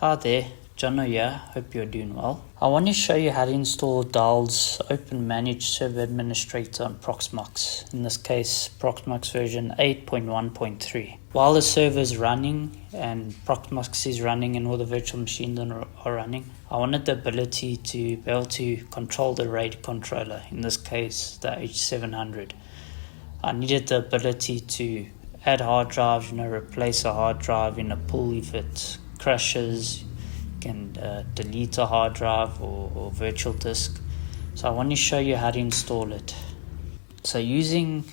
Hi there, Jono here, hope you're doing well. I want to show you how to install Dell's OpenManage Server Administrator on Proxmox, in this case Proxmox version 8.1.3. While the server is running and Proxmox is running and all the virtual machines are running, I wanted the ability to be able to control the RAID controller, in this case the H700. I needed the ability to add hard drives, replace a hard drive in a pool if it crashes. You can delete a hard drive or virtual disk. So I want to show you how to install it. So using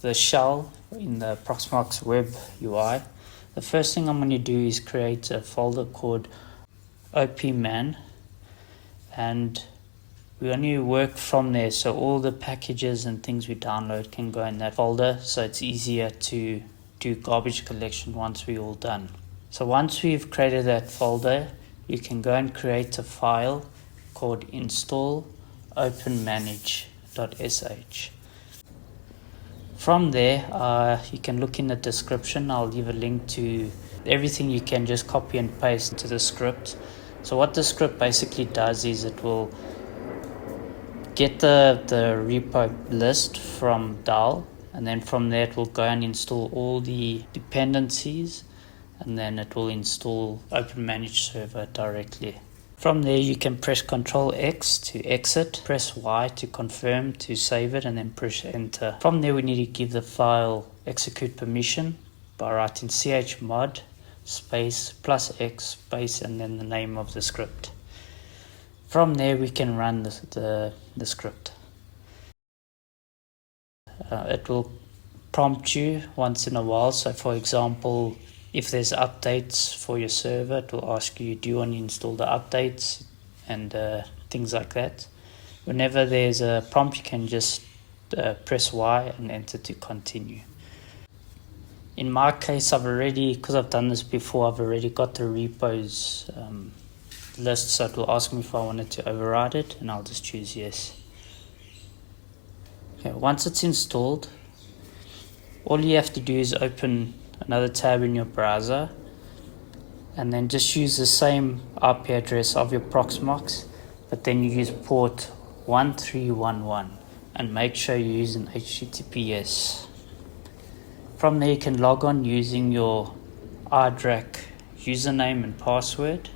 the shell in the Proxmox web UI, the first thing I'm going to do is create a folder called OpenManage, and we're going to work from there, so all the packages and things we download can go in that folder, so it's easier to do garbage collection once we're all done. So once we've created that folder, you can go and create a file called install openmanage.sh. From there, you can look in the description. I'll leave a link to everything. You can just copy and paste into the script. So what the script basically does is it will get the repo list from Dell, and then from there it will go and install all the dependencies, and then it will install OpenManage Server directly. From there you can press Ctrl X to exit, press Y to confirm to save it, and then press enter. From there we need to give the file execute permission by writing chmod space +X space and then the name of the script. From there we can run the script. It will prompt you once in a while. So for example, if there's updates for your server, it will ask you, do you want to install the updates and things like that. Whenever there's a prompt, you can just press Y and enter to continue. In my case, because I've done this before, I've already got the repos list, so it will ask me if I wanted to override it, and I'll just choose yes. Okay, once it's installed, all you have to do is open another tab in your browser and then just use the same IP address of your Proxmox, but then you use port 1311 and make sure you use an HTTPS. From there you can log on using your iDRAC username and password,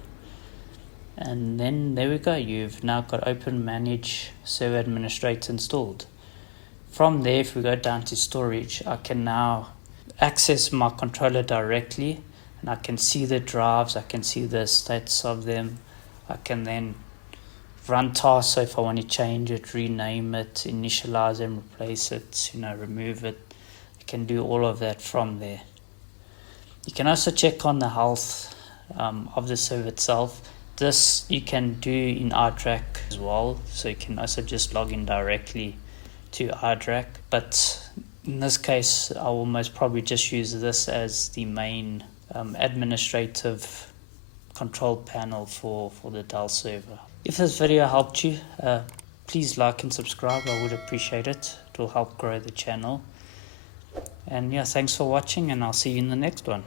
and then there we go, you've now got OpenManage Server Administrator installed. From there, if we go down to storage, I can now access my controller directly, and I can see the drives, I can see the status of them. I can then run tasks, so if I want to change it, rename it, initialize and replace it, remove it, I can do all of that from there. You can also check on the health of the server itself. This you can do in iDRAC as well, so you can also just log in directly to iDRAC, but in this case I will most probably just use this as the main administrative control panel for the Dell server. If this video helped you, please like and subscribe. I would appreciate it. It will help grow the channel. And yeah, thanks for watching, and I'll see you in the next one.